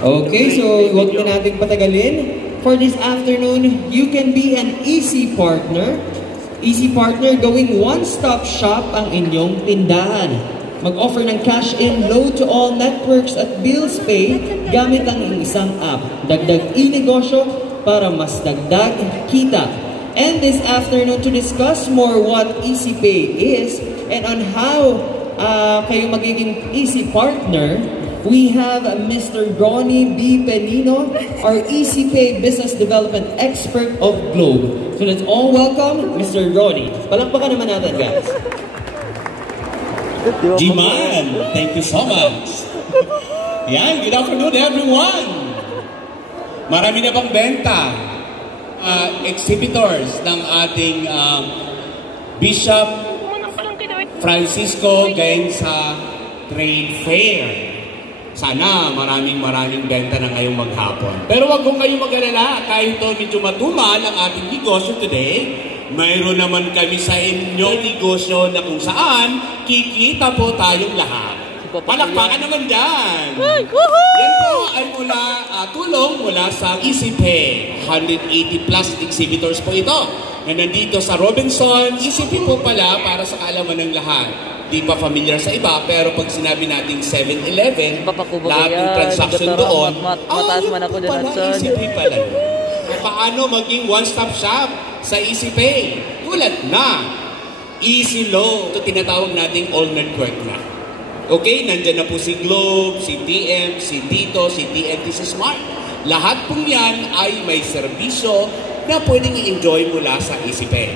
Okay, so huwag na natin patagalin. For this afternoon, you can be an easy partner. Easy partner, gawing one-stop shop ang inyong tindahan. Mag-offer ng cash-in, load-to-all networks at bills pay gamit ang isang app. Dagdag e-negosyo para mas dagdag kita. And this afternoon, to discuss more what EasyPay is and on how kayo magiging easy partner, we have Mr. Ronnie B. Penino, our EasyPay Business Development Expert of Globe. So let's all welcome Mr. Ronnie. Palakpakan naman natin, guys. G-Man, thank you so much. Yan, good afternoon everyone. Marami na bang benta? Exhibitors ng ating Bishop Francisco Gainza Trade Fair. Sana maraming benta na ngayong maghapon. Pero wag kong kayong mag-alala, kahit ito medyo matumal ang ating negosyo today, mayroon naman kami sa inyo negosyo na kung saan kikita po tayong lahat. Palakpakan naman dyan! Yan po ay mula tulong mula sa EasyPay. 180 plus exhibitors po ito na nandito sa Robinson. EasyPay po pala para sa kaalaman ng lahat. Di pa familiar sa iba, pero pag sinabi natin 7-Eleven, lahat ng transaction doon, EasyPay pala. Paano maging one-stop shop sa EasyPay? Tulad na Easy Low, ito tinatawag nating all network na. Okay, nandyan na po si Globe, si TM, si Tito, si TNT, si Smart. Lahat pong yan ay may serbisyo na pwedeng i-enjoy mula sa EasyPay.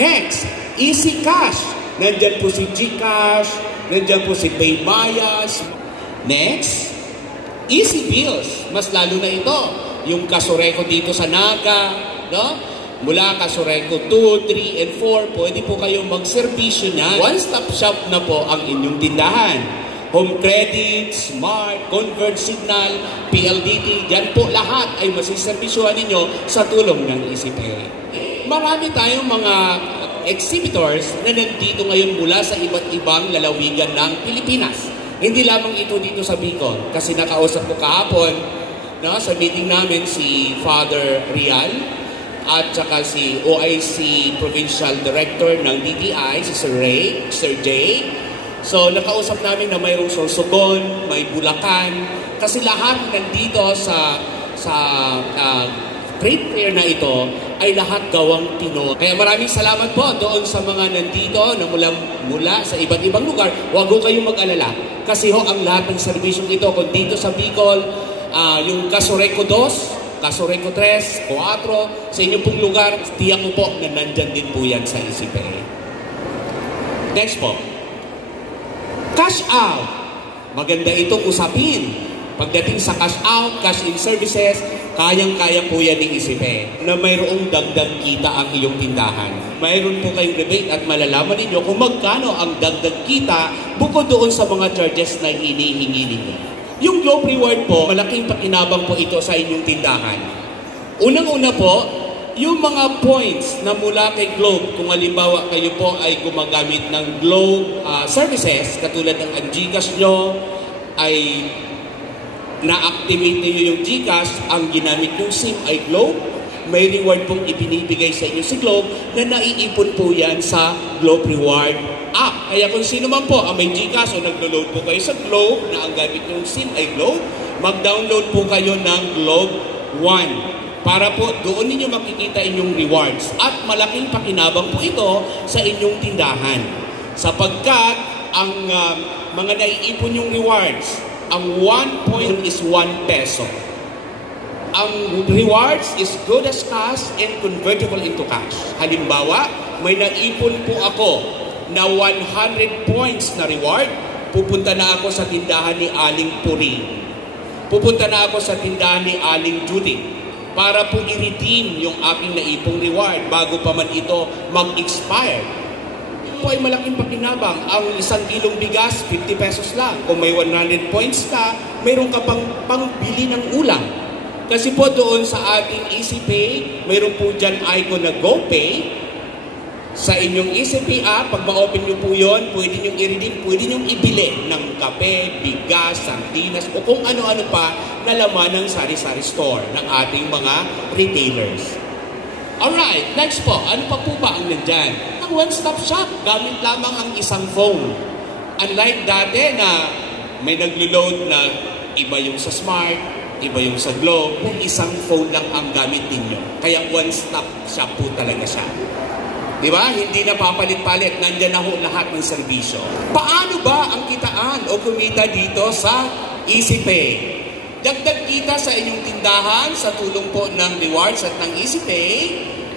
Next, Easy Cash. Nandyan po si GCash, nandyan po si Paybayas. Next, Easy Bills. Mas lalo na ito. Yung Kasureko dito sa Naga, no? Mula Kasureko 2, 3, and 4, pwede po kayong mag-servisyo na. One-stop shop na po ang inyong tindahan. Home Credit, Smart, Convert Signal, PLDT, yan po lahat ay masiservisyohan ninyo sa tulong ng EasyPay. Marami tayong mga exhibitors na nandito ngayon mula sa iba't ibang lalawigan ng Pilipinas. Hindi lamang ito dito sa Bicol, kasi nakausap ko kahapon sa meeting namin si Father Rial at saka si OIC Provincial Director ng DTI, si Sir Ray, Sir Jay. So nakausap namin na mayroong Sorsogon, may Bulacan, kasi lahat nandito sa trade fair na ito ay lahat gawang Pinoy. Kaya maraming salamat po doon sa mga nandito na mula sa iba't ibang lugar. Huwag ho kayong mag-alala. Kasi ho ang lahat ng serbisyong ito, kung dito sa Bicol, yung Kasureko 2, Kasureko 3, 4, sa inyong pong lugar, tiyak ko po na nandyan din po yan sa EasyPay. Next po. Cash out. Maganda itong usapin. Pagdating sa cash out, cash in services, kayang-kaya po yan ni EasyPay na mayroong dagdag kita ang iyong tindahan. Mayroon po kayong rebate at malalaman ninyo kung magkano ang dagdag kita bukod doon sa mga charges na hinihingi ninyo. Yung Globe Reward po, malaking pakinabang po ito sa inyong tindahan. Unang-una po, yung mga points na mula kay Globe, kung halimbawa kayo po ay gumagamit ng Globe services, katulad ng GCash nyo, ay na-activate niyo yung GCash, ang ginamit yung SIM ay Globe, may reward pong ibinibigay sa inyo si Globe na naiipon po yan sa Globe Reward app. Kaya kung sino man po ang may GCash o naglo-load po kayo sa Globe na ang gamit yung SIM ay Globe, mag-download po kayo ng Globe One para po doon ninyo makikita inyong rewards. At malaking pakinabang po ito sa inyong tindahan. Sapagkat ang mga naiipon yung rewards, ang 1 point is 1 peso. Ang rewards is good as cash and convertible into cash. Halimbawa, may naipon po ako na 100 points na reward, pupunta na ako sa tindahan ni Aling Puri. Pupunta na ako sa tindahan ni Aling Judy para po i-redeem yung aking naipong reward bago pa man ito mag-expire. Po ay malaking pakinabang. Ang 1 kilong bigas, 50 pesos lang. Kung may 100 points ka, mayroon ka pang pangbili ng ulam. Kasi po doon sa ating EasyPay, mayroon po dyan icon na GoPay. Sa inyong ECP app, pag ma-open nyo po yun, pwede nyo i-redeem, pwede nyo ibili ng kape, bigas, sardinas, o kung ano-ano pa na laman ng sari-sari store ng ating mga retailers. Alright, next po, ano pa po ba ang nandyan? Ang one-stop shop, gamit lamang ang isang phone. Unlike dati na may naglo-load na iba yung sa Smart, iba yung sa Globe, kung isang phone lang ang gamit ninyo. Kaya one-stop shop po talaga siya. Di ba? Hindi na papalit-palit. Nandyan na ho lahat ng serbisyo. Paano ba ang kitaan o kumita dito sa EasyPay? Dagdag kita sa inyong tindahan sa tulong po ng rewards at ng EasyPay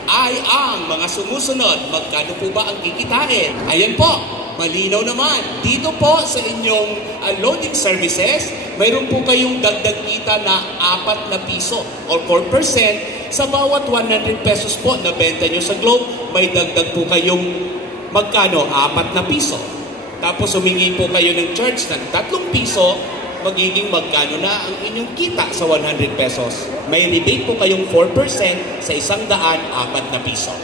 ay ang mga sumusunod. Magkano po ba ang kikitain? Ayan po. Malinaw naman. Dito po sa inyong loading services, mayroon po kayong dagdag kita na 4 na piso or 4%. Sa bawat 100 pesos po na benta nyo sa Globe, may dagdag po kayong magkano? 4 na piso. Tapos humingi po kayo ng charge ng 3 piso, magiging magkano na ang inyong kita sa 100 pesos. May rebate po kayong 4% sa 100, 4 na piso.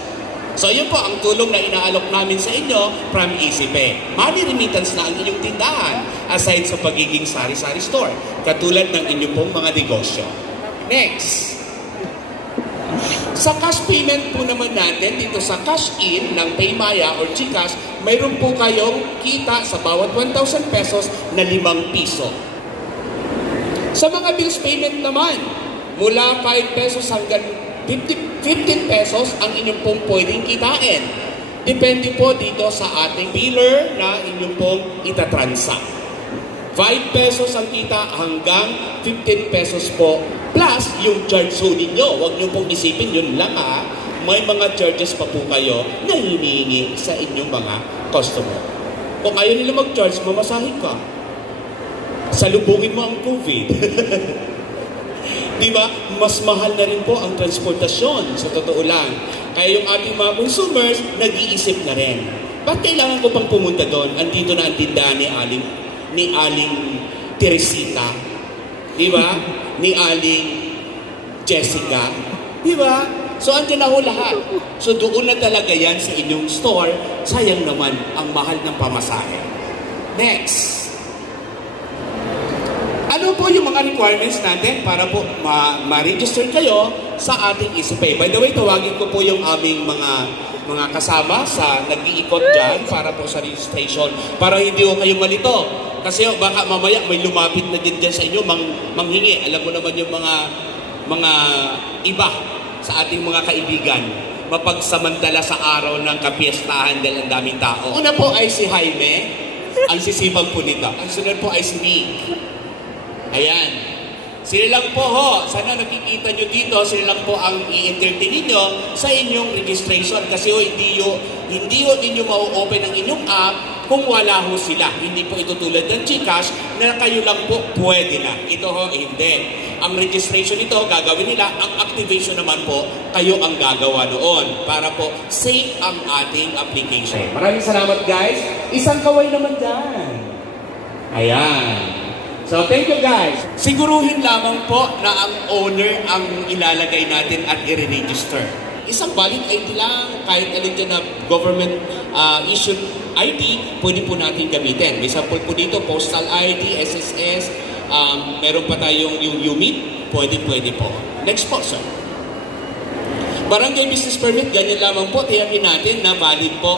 So yun po ang tulong na inaalok namin sa inyo from EasyPay. Money remittance na ang inyong tindahan aside sa pagiging sari-sari store, katulad ng inyong pong mga negosyo. Next. Sa cash payment po naman natin, dito sa cash in ng Paymaya or GCash, mayroon po kayong kita sa bawat 1,000 pesos na 5 piso. Sa mga bills payment naman, mula 5 pesos hanggang 15 pesos ang inyong pong pwedeng kitain. Depende po dito sa ating biller na inyong pong itatransact. 5 pesos ang kita hanggang 15 pesos po. Plus, yung charge po ninyo. Huwag nyo pong isipin yun lang ha. May mga charges pa po kayo na hinihingi sa inyong mga customer. Kung ayaw nila mag-charge, mamasahin ka. Salubungin mo ang COVID. Diba? Mas mahal na rin po ang transportasyon sa totoo lang. Kaya yung ating mga consumers, nag-iisip na rin. Ba't kailangan ko pang pumunta doon? Andito na ang tindahan ni Aling Teresita. Diba? Ni Aling Jessica. Diba? So, andyan na ho lahat. So, doon na talaga yan sa inyong store. Sayang naman ang mahal ng pamasahe. Next. Ano po yung mga requirements natin para po ma-register kayo sa ating EasyPay? By the way, tawagin ko po yung aming mga kasama sa nag-iikot dyan para po sa registration. Para hindi ko kayong malito. Kasi baka mamaya may lumapit na din dyan sa inyo, manghingi. Alam mo naman yung mga iba sa ating mga kaibigan. Mapagsamantala sa araw ng kapiestahan dahil ang daming tao. Una po ay si Jaime, ang sisibang po nito. Ang sunod po ay si Nick. Ayan. Sila lang po ho. Sana nakikita nyo dito, sila lang po ang i-entertain ninyo sa inyong registration. Kasi ho, hindi ho ninyo ma-open ang inyong app kung wala ho sila. Hindi po ito tulad ng GCash na kayo lang po pwede na. Ito ho, hindi. Ang registration ito, gagawin nila. Ang activation naman po, kayo ang gagawa noon para po safe ang ating application. Maraming salamat guys. Isang kaway naman dyan. Ayan. So, thank you guys. Siguruhin lamang po na ang owner ang ilalagay natin at i-register. Isang valid ID lang, kahit alin dyan na government issued ID, pwede po natin gamitin. May sample po dito, postal ID, SSS, meron pa tayong yung UMIT, pwede po. Next po, sir. Barangay Business Permit, ganyan lamang po, tiyakin natin na valid po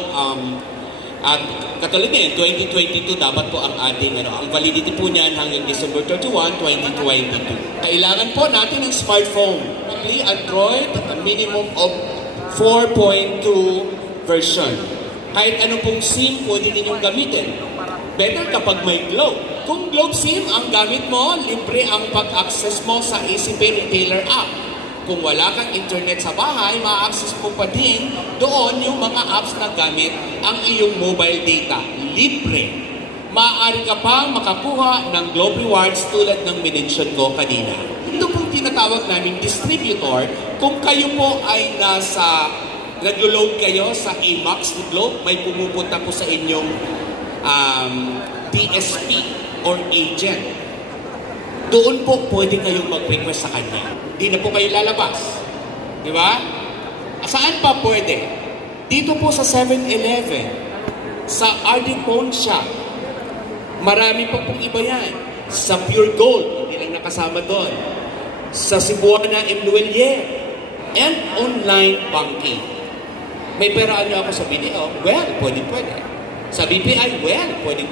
at katulad din, 2022 dapat po ang ating ang validity po niyan hanggang December 31, 2022. Kailangan po natin ng smartphone. Only Android, a minimum of 4.2 version. Kahit ano pong SIM pwede ninyong gamitin. Better kapag may Globe. Kung Globe SIM ang gamit mo, libre ang pag-access mo sa EasyPay Retailer app. Kung wala kang internet sa bahay, ma-access mo pa din doon yung mga apps na gamit ang iyong mobile data. Libre. Maaari ka pang makakuha ng Globe Rewards tulad ng minention ko kanina. Ito pong tinatawag naming distributor. Kung kayo po ay nag-load kayo sa AMAX ni Globe, may pumupunta po sa inyong PSP or agent. Doon po pwede kayong mag-request sa kanya. Hindi na po kayo lalabas. Di ba? Saan pa pwede? Dito po sa 7-Eleven, sa RD Pawn Shop, marami pa pong iba yan. Sa Pure Gold, hindi lang nakasama doon. Sa Cebuana Emluelier, and online banking. May peraan niyo ako sa BDO? Well, pwede. Sa BPI? Well, pwede.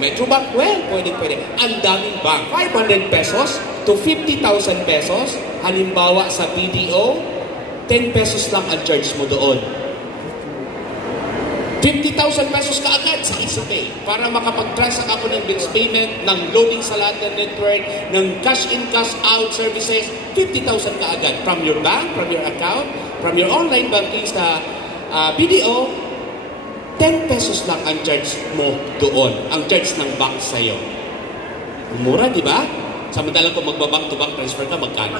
Metrobank? Well, pwede. Ang daming bank. 500 pesos to 50,000 pesos. Halimbawa sa BDO, 10 pesos lang ang charge mo doon. 50,000 pesos ka agad sa EasyPay para makapag-transact ako ng bills payment, ng loading sa lahat ng network, ng cash in, cash out services. 50,000 ka agad from your bank, from your account, from your online banking sa BDO. 10 pesos lang ang charge mo doon, ang charge ng bank sa'yo. Mura, di ba? Samantalang kung magbabank to bank transfer ka, magkano?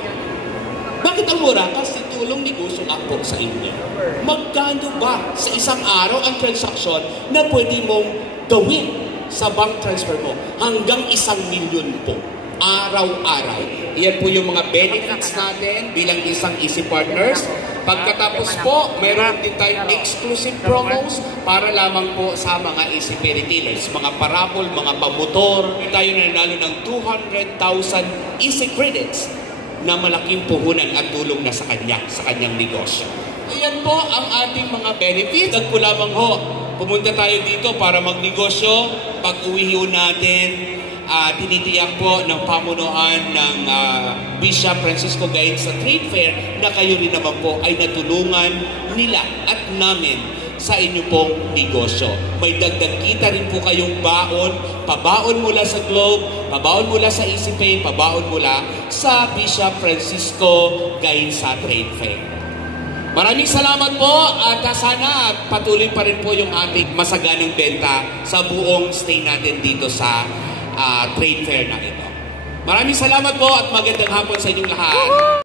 Bakit ang mura? Kasi tulong negosyo nga po sa inyo. Magkano ba sa isang araw ang transaksyon na pwede mong gawin sa bank transfer mo? Hanggang 1,000,000 po. Araw-araw. Iyan po yung mga benefits natin bilang isang Easy Partners. Pagkatapos po, mayroon din tayong exclusive promos para lamang po sa mga Easy Pay retailers. Mga parapol, mga pamotor. Tayo nanalo ng 200,000 Easy Credits na malaking puhunan at tulong na sa kanyang negosyo. Ayan po ang ating mga benefits. At po lamang ho, pumunta tayo dito para magnegosyo. Pag-uwi ho natin, tinitiyak po ng pamunuan ng Bishop Francisco Gain sa trade fair na kayo rin naman po ay natulungan nila at namin sa inyo pong negosyo. May dagdag kita rin po kayong baon, pabaon mula sa Globe, pabaon mula sa EasyPay, pabaon mula sa Bishop Francisco Gain sa trade fair. Maraming salamat po at sana patuloy pa rin po yung ating masaganang benta sa buong stay natin dito sa trade fair na ito. Maraming salamat po at magandang hapon sa inyong lahat.